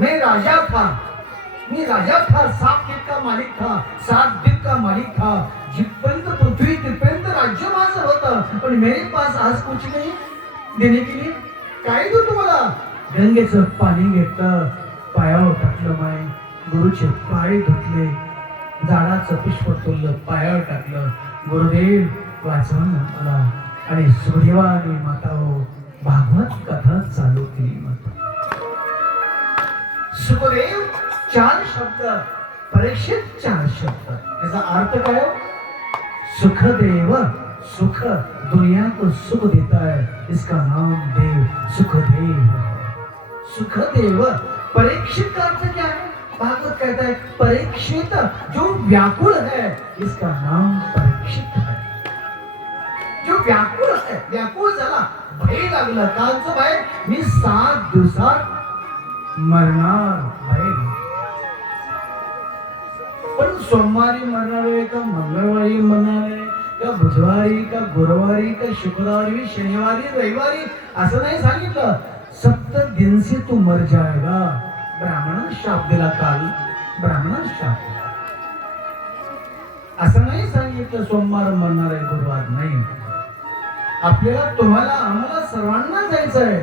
मैं राजा था, मी राजा था, 7 दिन का मालिक था, 7 दिन का मालिक था, जितपर्यंत पृथ्वी तिथपर्यंत राज्य माझं होतं, पण मेरे पास आज कुछ नहीं देने के लिए. काय देऊ तुम्हाला? गंगेचं पाणी घेतलं, पायावर टाकलं, माय गुरुचे पाय धुतले, झाडाचं पुष्प तोडलं, पायावर टाकलं, गुरुदेव वाचवून मला, आणि सुदेवा आणि माताओ भागवत कथा चालू केली. सुखदेव 4 शब्द, परीक्षित 4 शब्द. याचा अर्थ काय? सुखदेव, सुख दुनिया को सुख देता है, इसका नाम देव सुखदेव. सुखदेव. परीक्षित का अर्थ क्या है? भागवत कहता है परीक्षित जो व्याकुल है, इसका नाम परीक्षित है. जो व्याकुल है, व्याकुल झाला, भय लागलं, कालचं भय, मी 7 दिवसात मरणार भय. पण सोमवारी मरणार आहे का, मंगळवारी मरणार आहे का, बुधवारी का, गुरुवारी का, शुक्रवारी, शनिवारी, रविवारी असं नाही सांगितलं. 7 दिन से तू मर जाएगा. ब्राह्मण शाप दिला काल, ब्राह्मण शाप. असं नाही सांगितलं सोमवार मरणार आहे, गुरुवार नाही. आपल्याला, तुम्हाला, आम्हाला सर्वांना जायचं आहे,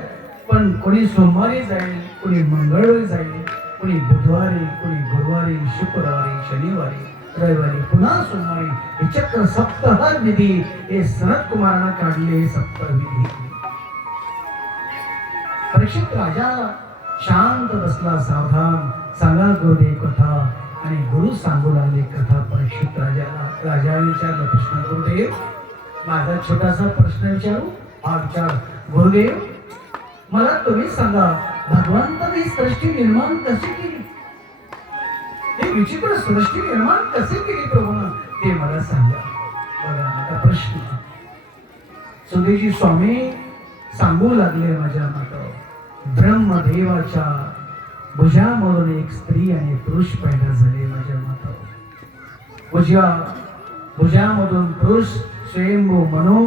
पण कोणी सोमवारी जाईल, कोणी मंगळवारी जाईल, कोणी बुधवारी, कोणी गुरुवारी, शुक्रवारी, शनिवारी, रविवारी, पुन्हा सोमवारी. हे चक्र सप्ताह विधी, हे सनत कुमारांना काढले सप्तविधी. परीक्षित राजा शांत बसला, सावधान. सांगा गुरुदेव कथा. आणि गुरु सांगू लागले कथा. परीक्षित राजाने विचारलं, प्रश्न गुरुदेव, माझा छोटासा प्रश्न विचारू. हा विचार. गुरुदेव, मला तुम्ही सांगा, भगवंताने सृष्टी निर्माण कशी केली? हे विचित्र सृष्टी निर्माण कसे केली प्रभूनं, ते मला सांगा. बघा आता प्रश्न. सुदेजी स्वामी सांगू लागले, माझ्या माता, ब्रह्मदेवाच्या भुजामधून एक स्त्री आणि पुरुष पैदा झाले. माझ्या माता, भुजामधून पुरुष स्वयंभू मनो,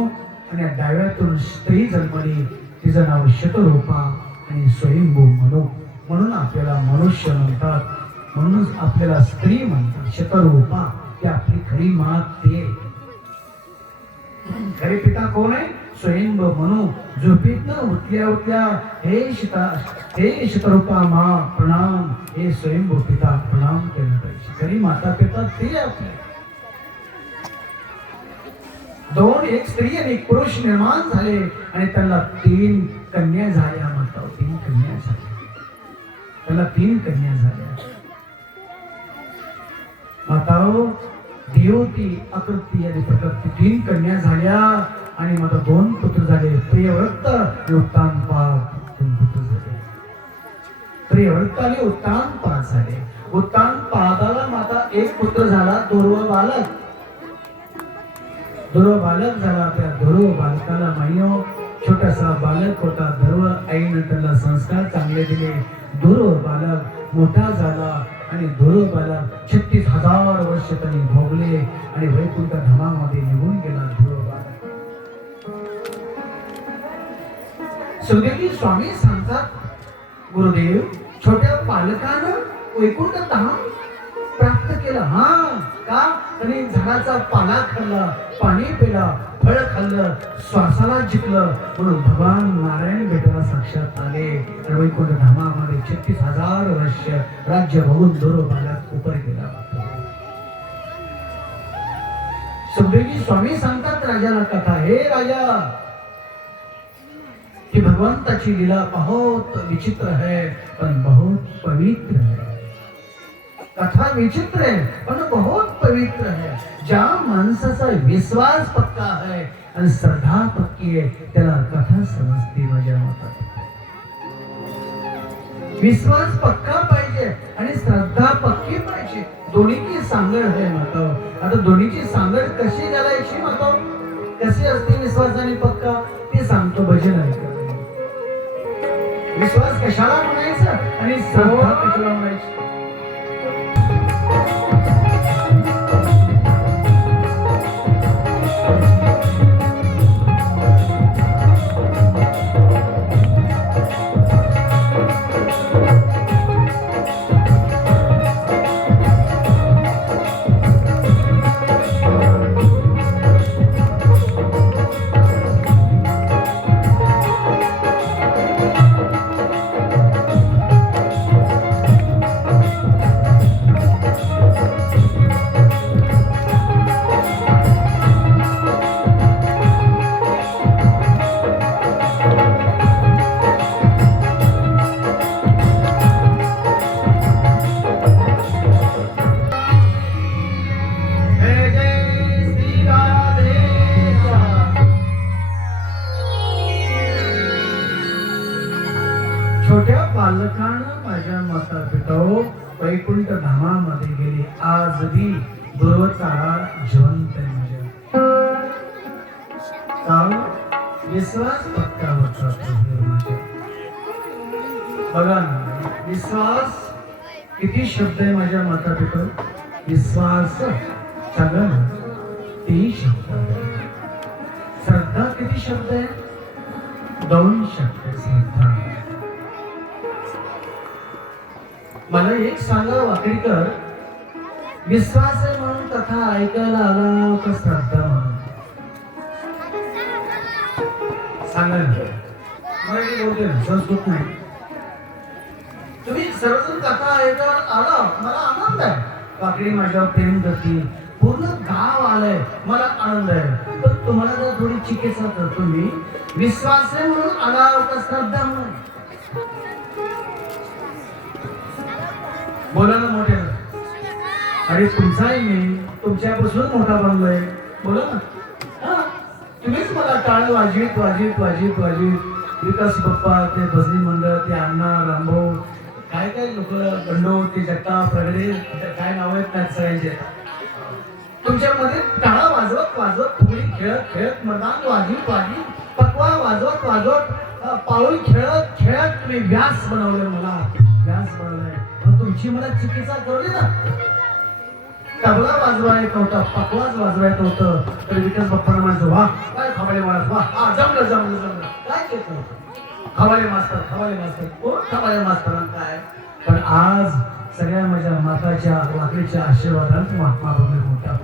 आणि डाव्यातून स्त्री जन्मली, तिचं नाव शतरूपा आणि स्वयंभू मनो. म्हणून आपल्याला मनुष्य म्हणतात, म्हणूनच आपल्याला स्त्री म्हणतात. शतरूपा ती आपली खरी मात. ते खरे पिता कोण आहे? स्वयंभू मनो. झोपेतनं उठल्या उठल्या, हे शतरूपा मा प्रणाम, हे स्वयंभू पिता प्रणाम केलं पाहिजे. खरी माता पिता ते आपले. 2, एक स्त्री आणि एक पुरुष निर्माण झाले, आणि त्यांना 3 कन्या झाल्या. म्हणतात 3 कन्या झाल्या, त्याला 3 कन्या झाल्या. माताओ, देवती, आकृती आणि प्रकृती 3 कन्या झाल्या, आणि माता 2 पुत्र झाले. प्रियव्रत आणि उत्तानपाद 2 पुत्र झाले. प्रियव्रत आणि उत्तानपाद झाले. उत्तानपादाला माता 1 पुत्र झाला, ध्रुव बालक. ध्रुव बालक झाला. त्या ध्रुव बालकाला महिनो छोटासा बालक होता. ध्रुव आईने त्याला संस्कार चांगले दिले. ध्रुव बालक मोठा झाला, आणि ध्रुव बालक 36,000 वर्ष त्यांनी भोगले, आणि वैकुंठ धामामध्ये निघून गेला ध्रुव बालक. सुखदेवजी स्वामी सांगतात, गुरुदेव, छोट्या बालकानं वैकुंठ धाम प्राप्त केलं. हा का? त्यांनी झाडाचा पाला खाल्ला, पाणी पिला, फळ खाल्लं, श्वासाला जिंकलं, म्हणून भगवान नारायण भेटायला साक्षात आले. वैकुंठ धामामध्ये 36,000 वर्ष राज्य बघून ध्रुव बालक उपर गेला. सुखदेवजी स्वामी सांगतात राजाला कथा, हे राजा, कि भगवंताची लीला बहुत विचित्र है, पण बहुत पवित्र है. कथा विचित्र है, पण बहुत पवित्र है. ज्या माणसाचा विश्वास पक्का आहे आणि श्रद्धा पक्की आहे, त्याला कथा समजते. माझ्या मतात विश्वास पक्का पाहिजे आणि श्रद्धा पक्की पाहिजे. दोन्हीची सांगड आहे माता. आता दोन्हीची सांगड कशी घालायची माता? कशी असते विश्वास आणि पक्का, ते सांगतो भजन ऐका. विश्वास कशाला म्हणायचं आणि श्रद्धा कशाला म्हणायची? माता पितो वैकुंठ धामामध्ये गेली, आज बी दुर्वतारा जिवंत आहे माझ्या. काल विश्वास पक्का होता माझ्या. बघा ना, विश्वास किती शब्द आहे माझ्या माता पिता. विश्वास सांगा ना, 3 शब्द आहे. श्रद्धा किती शब्द आहे? 2 शब्द आहे श्रद्धा. मला एक सांगा वाकडीकर, विश्वास आहे म्हणून कथा ऐकायला आला का श्रद्धा म्हणून? सांगा ना. मराठी बोलते ना, संस्कृत नाही. तुम्ही सर्वजण कथा ऐकायला आला, मला आनंद आहे. वाकडी माझ्यावर प्रेम करते, पूर्ण गाव आलंय, मला आनंद आहे. पण तुम्हाला जर थोडी चिकित्सा करतो मी, विश्वास आहे म्हणून आला का श्रद्धा म्हणून? बोला ना मोठे. अरे तुमचाही मी तुमच्यापासून मोठा बनलोय. बोला ना. हा, तुम्हीच मला टाळ वाजवीत वाजवीत वाजवीत वाजवीत विकास बाप्पा, ते भजनी मंडळ, ते अण्णा रामभाऊ, काय काय लोक, गंडो, ते जगताप प्रगडे, काय नाव आहेत त्यात सगळ्यांचे. तुमच्यामध्ये टाळा वाजवत वाजवत, फुगडी खेळत खेळत, मर्दान वाजवीत वाजवीत, पकवा वाजवत वाजवत, पाऊल खेळत खेळत तुम्ही व्यास बनवलंय, मला व्यास बनवलंय. तुमची मला चिकित्सा करू ना. तबला वाजवायचं होतं, पकवाज वाजवायचं होतं, तर विकास बाप्पांना म्हणायचं, वा काय खवाले महाराज, वा जमलं जमलं जमलं. काय केलं खवाले मास्तर, खवाले मास्तर, कोण खवाले मास्तर काय? पण आज सगळ्या माझ्या माताच्या वाकडीच्या आशीर्वादात महात्मा बघले मोठा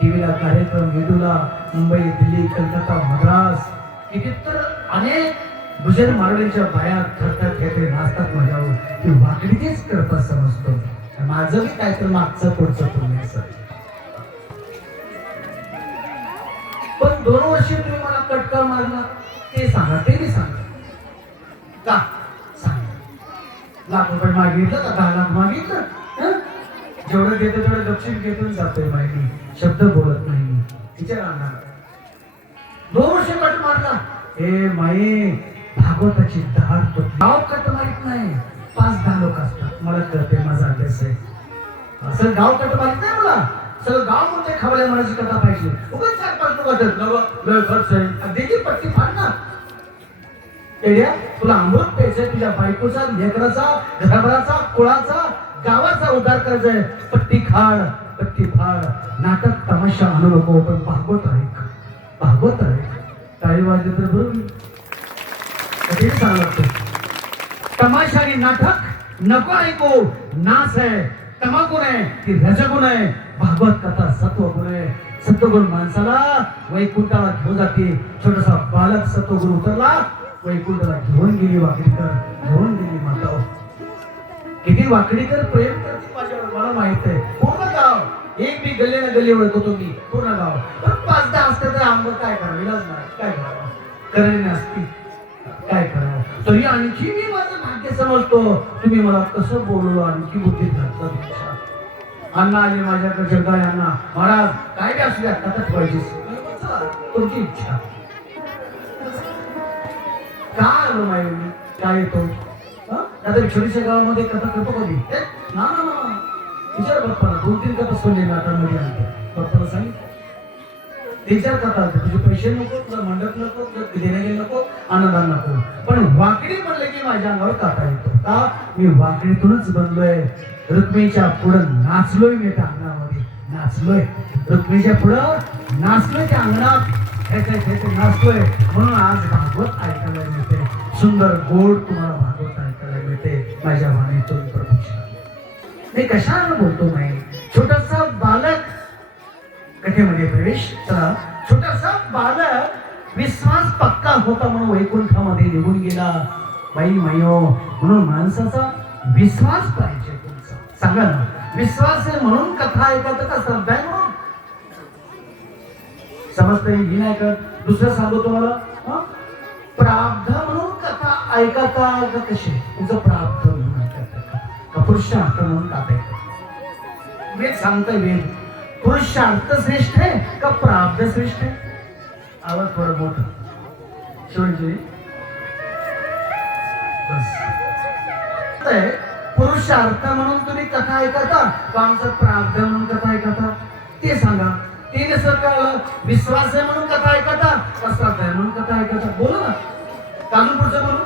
टीव्हीला कार्यक्रम, रेडिओला, मुंबई, दिल्ली, कलकत्ता, मद्रास, कितीतर अनेक गुजर मारवाडीच्या बाया थरथर खेळते नाचतात माझ्यावर. ती वाकडीचीच कृपा समजतो. माझं बी काय तर मागचं पुढचं तुम्ही असं. पण 2 वर्ष तुम्ही मला कटका मारला, ते सांगा, ते मी सांगा का? सांगा. लाख रुपये मागितलं का 10 लाख मागितलं? जेवढं देतो तेवढं दक्षिण घेतून जातोय माहिती. शब्द बोलत नाही तिच्या राहणार. 2 वर्ष कट मारला. हे माई भागवताची धाड तो नाव कट मारित नाही. 5-10 लोक असतात, मला कळते, माझा अभ्यास आहे. असं गाव कट मारित नाही मला. सगळं गाव म्हणते खवल्या मनाची कथा पाहिजे. उगाच 4-5 लोक असतात, लय खर्च आहे, देखील पट्टी फाड ना. एड्या, तुला अमृत प्यायचंय, तुझ्या बायकोचा, लेकराचा, घराभराचा, कुळाचा, गावाचा उद्धार करायचंय. पट्टी खाड, पट्टी फाड, नाटक तमाशा आणू नको. पण भागवत ऐक, भागवत ऐक. टाळी वाजली तर बरोबर कधी सांग लागतो. तमाशा आणि नाटक नको ऐकू. नाच आहे, तमाकून आहे, ती रजगुण आहे. भागवत कथा सत्वगुण आहे. सत्वगुण माणसाला वैकुंठाला घेऊन जाते. छोटासा बालक सत्वगुण उतरला, वैकुंठाला घेऊन गेली वाकडीकर, घेऊन गेली माता. किती वाकडीकर प्रेम करते माझ्यावर मला माहित आहे. पूर्ण गाव, एक मी गल्ली ना गल्ली ओळखतो मी, पूर्ण गाव. पण 5-10 असते तर आंब काय करावं, इलाज नाही, काय करावं, करणे नसती, काय करावं. तरी आणखी मी माझं भाग्य समजतो. तुम्ही मला कसं बोललो, आणखी बुद्धी घातला तुमच्या. अण्णा आले माझ्याकडे, जगदाळे अण्णा, महाराज काय बी असू द्या, कथा ठेवायची तुमची इच्छा. का आलो माहिती मी, काय येतो आता छोटीशा गावामध्ये कथा करतो कधी ना ना ना. विचार बाप्पाला, 2-3 कथा सोडले नाटामध्ये आणते. बाप्पाला सांगितलं 3-4 कथा आलते. तुझे पैसे नको, तुला मंडप नको, तुला देणे नको, आनंदान नको. पण वाकडी म्हणलं की माझ्या अंगावर काटा येतो. का? मी वाकडीतूनच बनलोय. रुक्मिणीच्या पुढं नाचलोय मी, त्या अंगणामध्ये नाचलोय. रुक्मिणीच्या पुढं नाचलोय, त्या अंगणात खेळते नाचतोय. म्हणून आज भागवत ऐकायला मिळते. सुंदर गोड तुम्हाला भागवत ऐकायला मिळते माझ्या वाणीतून. प्रभू नाही कशाला बोलतो नाही. छोटासा बालक कथेमध्ये प्रवेश. चला, छोटासा बालक विश्वास पक्का होता म्हणून वैकुंठामध्ये निघून गेला. बाई मायो, म्हणून माणसाचा विश्वास पाहिजे तुमचा. सांगा ना, विश्वास आहे म्हणून कथा ऐकत का श्रद्धा आहे म्हणून? समजतं ही नाही का? दुसरं सांगतो तुम्हाला, प्रारब्ध म्हणून कथा ऐकता का कशी? तुझं प्रारब्ध म्हणून ऐकता का पुरुषार्थ म्हणून कथा ऐकता? वेद सांगता, वेद पुरुषार्थ श्रेष्ठ आहे का प्रारब्ध श्रेष्ठ आहे? आवाज थोडं मोठं शिवजी. आहे पुरुषार्थ म्हणून तुम्ही कथा ऐकता का आमचं प्रार्थ म्हणून कथा ऐकता ते सांगा. ते नसं कळलं विश्वास आहे म्हणून कथा ऐकता का श्रद्धा आहे म्हणून कथा ऐकता बोला ना. काजून पुढचं बोलू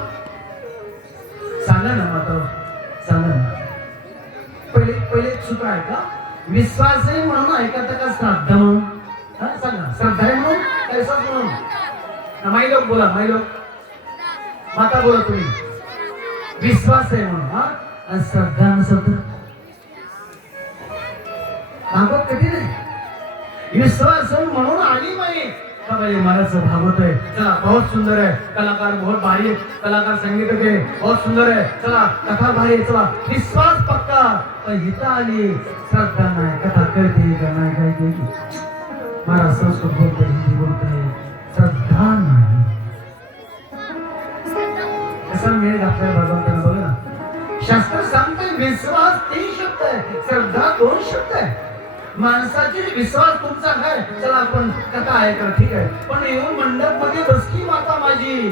सांगा ना माता सांगा ना. पहिले सूत्र आहे का विश्वास आहे म्हणून ऐकता का श्राद्ध म्हणून सांगा. श्रद्धा आहे म्हणून का विश्वास म्हणून माई लोक बोला माई लोक माता बोला तुम्ही. विश्वास आहे म्हणून आणि श्रद्धा नसत भागवत कठीण आहे. विश्वास म्हणून आणि माई महाराज भागवत आहे चला बहुत सुंदर है कलाकार बहुत भारी है कलाकार संगीतक है बहुत सुंदर है चला कथा भारी है चला विश्वास पक्का पण इथं आली श्रद्धा नाही कथा करते का नाही काय केली महाराज संस्कृत बोलते हिंदी बोलते श्रद्धा नाही. कसा मेळ घातलाय भगवंताने बघ ना. शास्त्र सांगते विश्वास 3 शब्द आहे श्रद्धा 2 शब्द आहे. माणसाची विश्वास तुमचा आहे चला आपण कथा आहे कर ठीक आहे पण येऊन मंडप मध्ये बसकी माता माझी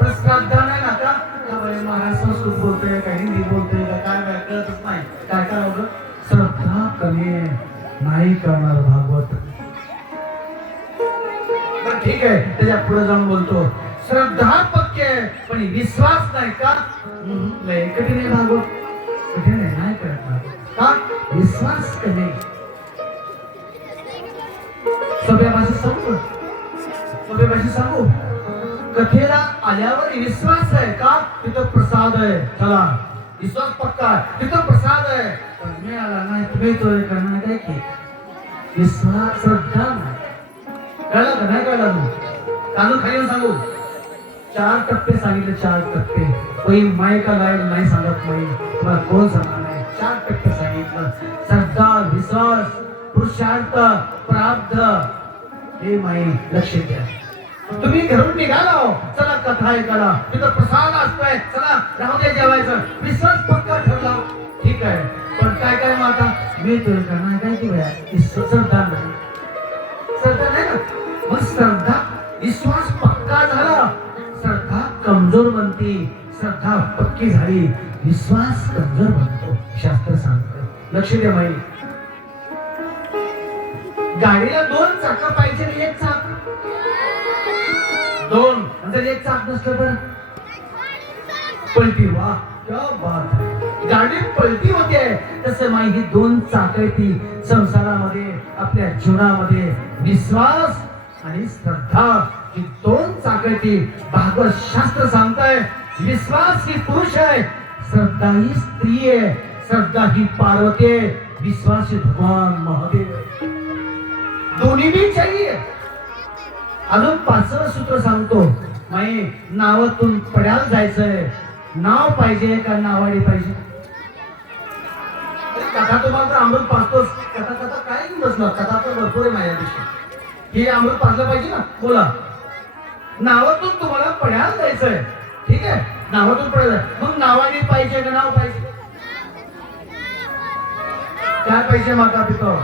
पण श्रद्धा नाही ना का महाराज संस्कृत बोलतोय काय हिंदी बोलतोय काय कळतच नाही काय काय होतं. श्रद्धा कमी नाही करणार भागवत पण ठीक आहे त्याच्या पुढे जाऊन बोलतो श्रद्धा पक्के आहे पण विश्वास नाही का कठीण आहे भागवत कठीण आहे नाही करणार का विश्वास कमी. सोप्या भाषेत सांगू कथेला आल्यावर विश्वास आहे का तिथं प्रसाद आहे चला विश्वास पक्का आहे तिथं प्रसाद आहे पण मिळाला नाही तुम्ही तो करणार काय की विश्वास श्रद्धा नाही. कळलं का नाही कळलं तू कानून खाली येऊन सांगू 4 टप्पे सांगितले 4 टप्पे कोई मायका लाईल नाही सांगत नाही मला कोण सांगणार नाही 4 टप्पे सांगितलं श्रद्धा विश्वास पुरुषार्थ प्राप्त हे माई लक्ष द्या. तुम्ही घरून निघाला चला कथा ऐकायला तिथं प्रसाद असतोय चला राहू दे जेवायचं विश्वास पक्का ठरला ठीक आहे पण काय काय माता मी तुला करणार काय की श्रद्धा नाही श्रद्धा नाही ना मग श्रद्धा विश्वास पक्का झाला श्रद्धा कमजोर बनते श्रद्धा पक्की झाली विश्वास कमजोर बनतो शास्त्र सांगतं. लक्ष द्या माई. गाडीला 2 चाकं पाहिजे 1 चाक 2 जर 1 चाक नसलं तर पलटी वा क्या बात आहे. गाडी पलटी होते तसं माई ही 2 चाकं ती संसारामध्ये आपल्या जीवनामध्ये विश्वास आणि श्रद्धा ही 2 चाकं ती भागवत शास्त्र सांगताय. विश्वास ही पुरुष आहे श्रद्धा ही स्त्री आहे श्रद्धा ही पार्वती आहे विश्वास ही भगवान महादेव आहे. दोन्ही भी चाहिए. अजून 5वं सूत्र सांगतो माई नावातून पड्याला जायचंय नाव पाहिजे का नावाडी पाहिजे. कथा तुम्हाला तर अमृत पाचतोच कथा कथा काय घेऊन बसला कथा तर भरपूर आहे माझ्यापेक्षा हे अमृत पाजलं पाहिजे ना बोला. नावातून तुम्हाला पड्याला जायचंय ठीक आहे नावातून पडायचं मग नावाडी पाहिजे का नाव पाहिजे काय पाहिजे माता पिता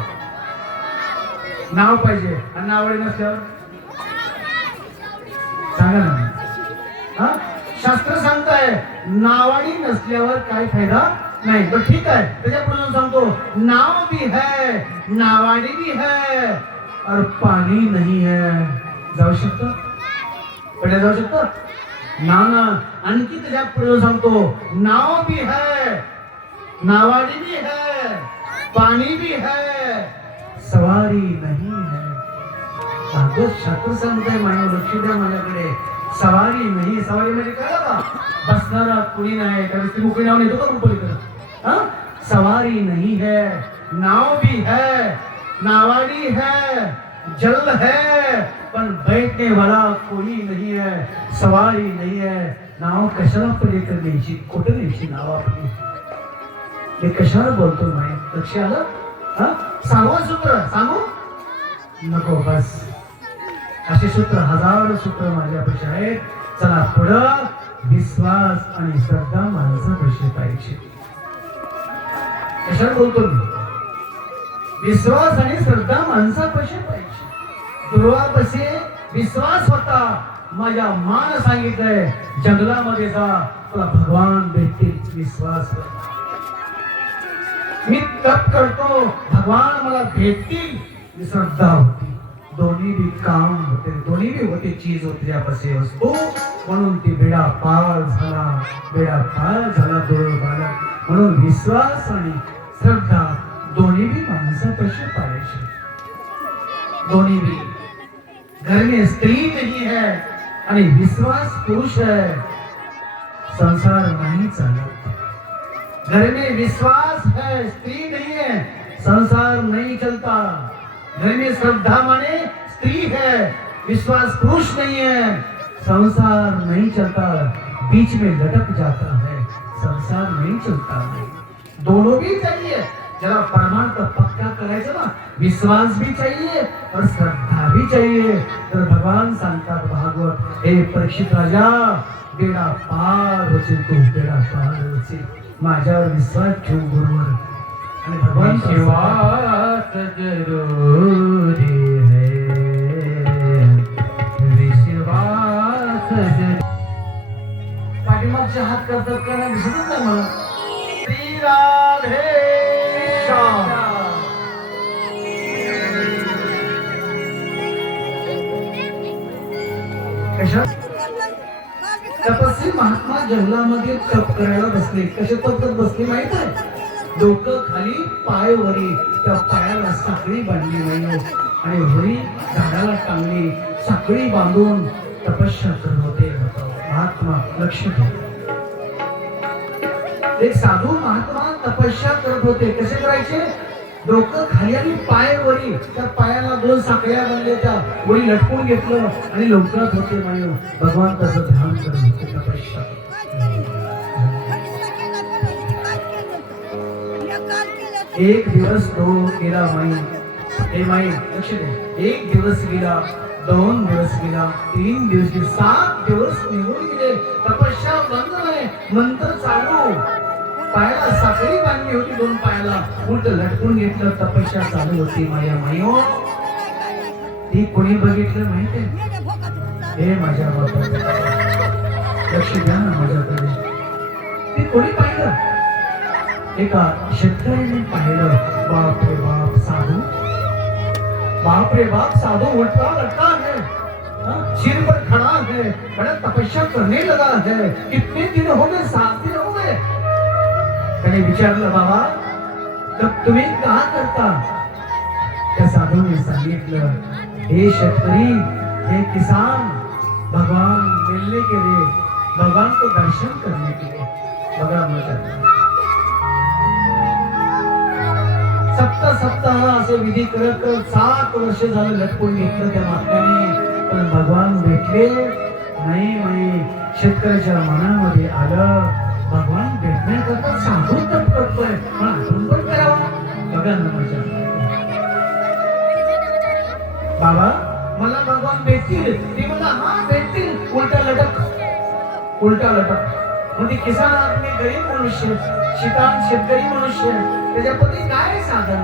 नाव पाहिजे आणि नावडी नसल्यावर सांगा ना. शास्त्र सांगताय नावाडी नसल्यावर काय फायदा नाही पण ठीक आहे त्याच्या पुढे सांगतो नाव भी है नावाडी भी है और पाणी नहीं है जाऊ शकतो पडल्या जाऊ शकतो ना आणखी त्याच्या पुढे सांगतो नाव भी है नावाडी भी है पाणी भी है सवारी नहीं है. भागवत शास्त्र सांगताय मानव लक्ष द्या माझ्याकडे सवारी नाही सवारी म्हणजे काय का बसणारा कुणी नाही कारण ती मुकळी नाव नेतो का रुपये सवारी नहीं है नाव भी है नावाडी है जल है पण बैठने वाला कोणी नहीं है सवारी नहीं है. नाव कशाला पलीकडे न्यायची कुठं न्यायची नाव आपली हे कशाला बोलतो माहिती लक्ष आलं. सांगू सूत्र सांगू नको बस असे सूत्र 1000 सूत्र माझ्यापाशी आहेत. चला पुढं विश्वास आणि श्रद्धा माणसापाशी पाहिजे. कशाला बोलतो मी विश्वास आणि श्रद्धा माणसापाशी पाहिजे. ध्रुवापाशी विश्वास होता माझ्या मान सांगितलंय जंगलामध्ये जा तुला भगवान भेटतील विश्वास मी तप करतो भगवान मला भेटतील ही श्रद्धा होती. दोन्ही बी काम होते, दोन्ही बी होते चीज होते ज्यापाशी वस्तू, म्हणून ती बेडा पार झाला दोळ बालक. म्हणून विश्वास आणि श्रद्धा दोन्ही भी माणसापाशी पाहिजे. दोन्ही भी घर में स्त्री नहीं है आणि विश्वास पुरुष है, संसार नहीं चलता. घर में विश्वास है, स्त्री नहीं है, संसार नहीं चलता. घर में श्रद्धा माने स्त्री है, विश्वास पुरुष नहीं है, संसार नहीं चलता. बीच में लटक जाता है, संसार नहीं चलता. दोनों भी चाहिए. जरा प्रमाण का पक्का करायचं ना, विश्वास भी चाहिए और श्रद्धा भी चाहिए. तर भगवान सांगतात भागवत, हे परीक्षित राजा, बेडा पार होशील तू, बेडा पार होशील. माझ्यावर विश्वास ठेव गुरुवर. आणि भगवान विश्वास जरूरी है, विश्वास पाठीमागचे हात करतात का नाही दिसतच नाही मला. श्री राधे श्याम. तपस्वी महात्मा जंगलामध्ये तप करायला बसले. कसे तप करत बसले माहित आहे? डोकं खाली, पाय वरी. त्या पायाला साखळी बांधली नाही आणि वरी झाडाला टांगली. साखळी बांधून तपस्या करत होते महात्मा. लक्ष ठेव, एक साधू महात्मा तपस्या करत होते. कसे करायचे? डोकं खाली आणि पाय वरी. त्या पायाला 2 साखळ्या बांधल्या, त्या वरी लटकून घेतलं आणि लवकरात होते मायो. भगवान तसं ध्यान करत होते, तपस्या. एक दिवस तो गेला माई. हे माई लक्ष दे. एक दिवस गेला, 2 दिवस गेला, 3 दिवस गेले, 7 दिवस निघून गेले. तपस्या बंद नाही, मंत्र चालू. पायाला साखळी बांधली होती, 2 पायाला उलट लटकून घेतलं. तपस्या चालू होती. माझ्या माईओ, ती कोणी बघितलं माहितीये? हे माझ्या बाबा, लक्ष द्या ना माझ्याकडे. ती कोणी पाहिलं? एका शेतकऱ्याने पाहिलं. बाप रे बाप साधू, बाप रे बाप साधू उल्टा लटका है, सिर पर खड़ा है, बड़ा तपस्या करने लगा है. कितने दिन हो गए? 7 दिन हो गए. त्याने विचारलं, बाबा तब तुम्ही का करता? त्या साधूने सांगितलं, हे शेतकरी, हे किसान, भगवान मिलने के लिए, भगवान को दर्शन करने के लिए. बघा माझ्या सप्ताह असे विधी करत 7 वर्ष झालं लटकून घेतलं त्या महात्म्याने. पण भगवान भेटले नाही. माई शेतकऱ्याच्या मनामध्ये आलं, भगवान भेटण्याकरता साधू तप करतोय, पण आपण पण करावा. बघा ना माझ्या बाबा, मला भगवान भेटतील. ते मला हा भेटतील. उलटा लटक. म्हणजे किसान आदमी गरीब मनुष्य, शितान शेतकरी मनुष्य, त्याच्यापती काय साधन?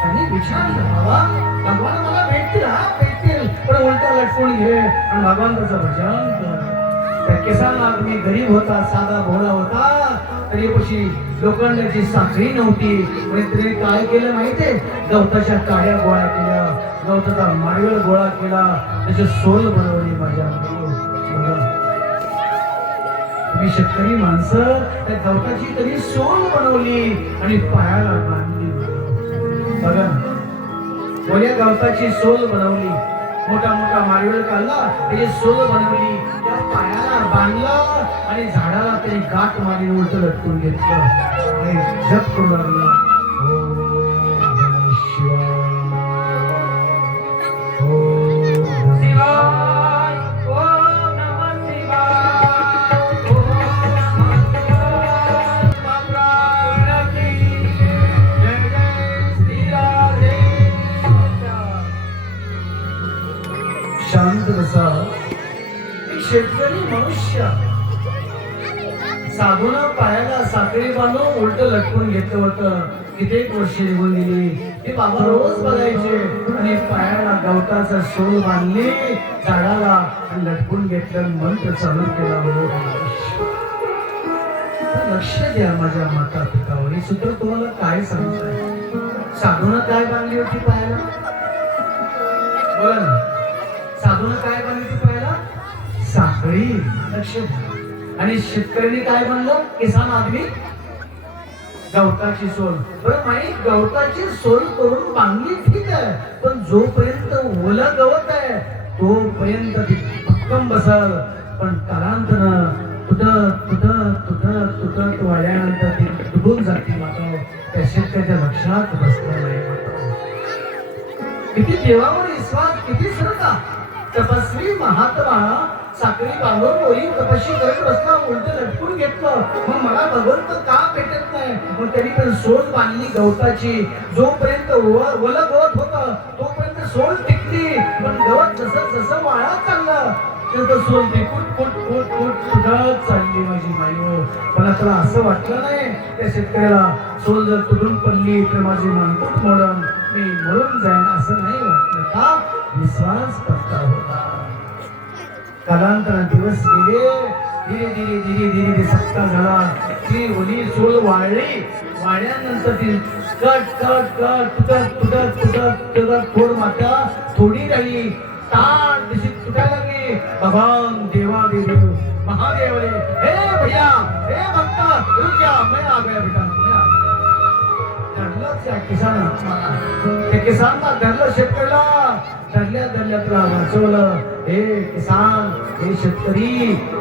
त्यांनी विचारलं, बाबा भगवान मला भेटतील, हा भेटतील, पण उलटा लटकून घे आणि भगवान त्याचं भजन कर. त्या किसान आदमी गरीब होता, साधा भोळा होता, तरीपाशी लोखंडाची साखळी नव्हती. म्हणजे त्याने काय केलं माहितीये? गवताच्या काड्या गोळा केल्या, गवताचा माडगळ गोळा केला, त्याचे सोल बनवली. माझ्या तुम्ही शेतकरी माणसं, त्या गवताची तरी सोल बनवली आणि पायाला बांधली. बघा, ओल्या गवताची सोल बनवली, मोठा मोठा माडगळ काढला, त्याची सोल बनवली, त्या पायाला बांधलं आणि झाडाला तरी गाठ मारी उलट लटकून घेतलं आणि जप करू लागला. शांत बसा. एक शेतकरी मनुष्य साधूला पायाला साखळी बांधून उलट लटकून घेतलं होतं. कित्येक वर्ष निघून गेली. ते बाबा रोज बघायचे आणि पायाला गवताचा सोल बांधले, झाडाला आणि लटकून घेतलं, मंत्र चालू केला. तर लक्ष द्या माझ्या माता पितावर. हे सूत्र तुम्हाला काय सांगताय? साधूनं काय बांधली होती पायाला? बोला ना. साधूनं काय बांधली होती पायाला? साखळी. लक्ष द्या. आणि शेतकऱ्यांनी काय बांधलं? किसान आदमी गवताची सोल. बरं माई, गवताची सोल करून बांधली ठीक आहे, पण जोपर्यंत ओलं गवत आहे तोपर्यंत ती भक्कम बसल. पण कालांतरानं तुटत वाढल्यानंतर ती डुबून जाते. मात्र त्या शेतकऱ्याच्या लक्षात बसलं नाही. किती देवावर विश्वास, किती श्रद्धा. तपस्वी महात्मा साखळी बांधून वरी तपस्वी करत बसला, उलट लटकून घेतलं. मग मला भगवंत का भेटत नाही? मग त्यांनी पण सोल बांधली गवताची. जोपर्यंत ओलं गवत होतं तोपर्यंत सोल टिकली, पण गवत जसं जसं वाळत चाललं तर सोल फुट तुटत चालली. माझी मायो, मला त्याला असं वाटलं नाही त्या शेतकऱ्याला सोल जर तुटून पडली तर माझी मानकूट मोडून मी मरून जाईन, असं नाही वाटलं. का? विश्वास पक्का होता. कालांतराने दिवस गेले, धीरे धीरे धीरे धीरे ते सप्ताह झाला. ती ओली सोल वाळली. वाळल्यानंतर ती तुटत थोड माता थोडी राहिली. ताट दिशी तुटायला लागली. भगवान देवा देव महादेव रे, हे भैया, हे भक्ता, रुक जा, मैं आ गया बेटा. धरलं त्या किसान, त्या किसानला धरलं, शेतकऱ्याला धरल्या तुला वाचवलं. हे किसान, हे शेतकरी,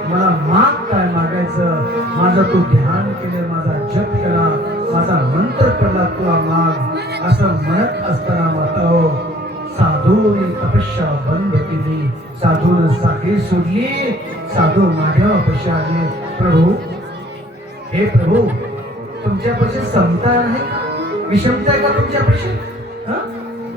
मला माग काय मागायचं? माझं तू ध्यान केलं, माझा जप केला, माझा मंत्र पडला, तुला माग, असं म्हणत असताना माता हो साधूने तपस्या बंद केली. साधून साखळी सोडली. साधू माझ्यापाशी आले. प्रभू, हे प्रभू, तुमच्यापाशी समता नाही का? विषमता आहे का तुमच्यापाशी?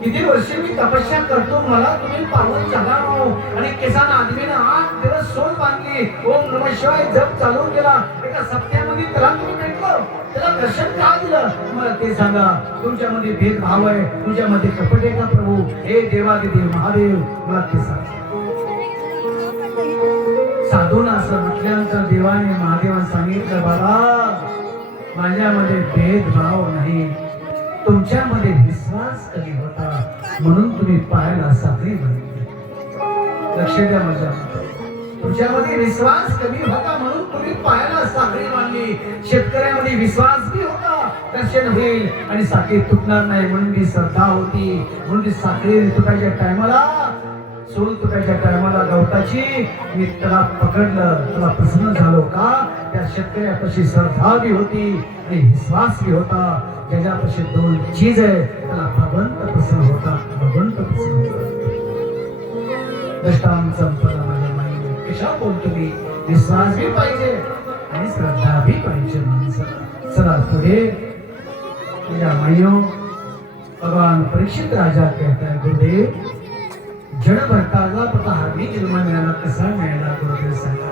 किती वर्ष मी तपस्या करतो, मला तुम्ही पावन जगानो. आणि किसान आदमीनं 8 दिवस सोल बांधली, ओम नमः शिवाय जप चालू केला. एका सप्त्यामध्ये त्याला तुम्ही भेटलो, त्याला दर्शन का दिलं? मला ते सांगा. तुमच्यामध्ये भेदभाव आहे, तुमच्यामध्ये कपट आहे का प्रभू? हे देवादिदेव महादेव, मला ते सांगा. साधून असं म्हटल्यानंतर देवाने महादेवाने सांगितलं, बाबा माझ्यामध्ये भेदभाव नाही, तुमच्यामध्ये विश्वास कमी होता म्हणून तुम्ही पायाला साखळी बांधली. लक्ष द्या माझ्या, तुमच्यामध्ये विश्वास कमी होता म्हणून तुम्ही पायाला साखळी बांधली. शेतकऱ्यामध्ये विश्वास बी होता, दर्शन होईल आणि साखळी तुटणार नाही म्हणून ती श्रद्धा होती. म्हणून ती साखळी तुटायच्या टायमाला, सोल तुटायच्या टायमाला गवताची मी त्याला पकडलं, त्याला प्रसन्न झालो. का? त्या शेतकऱ्यापाशी श्रद्धा बी होती आणि विश्वास बी होता. ज्याच्यापाशी 2 चीज आहे त्याला भगवंत प्रसन्न होता, भगवंत प्रसन्न होता. दष्टांत संपदा माझ्या माईने कशा बोलतो मी? विश्वास भी पाहिजे आणि श्रद्धा भी पाहिजे माणसाला. चला पुढे. तुझ्या माईयो, भगवान परीक्षित राजा कहता है, गुरुदेव जड भरताला पता हरणी जन्म मिळाला, कसा मिळाला? गुरुदेव सांगा.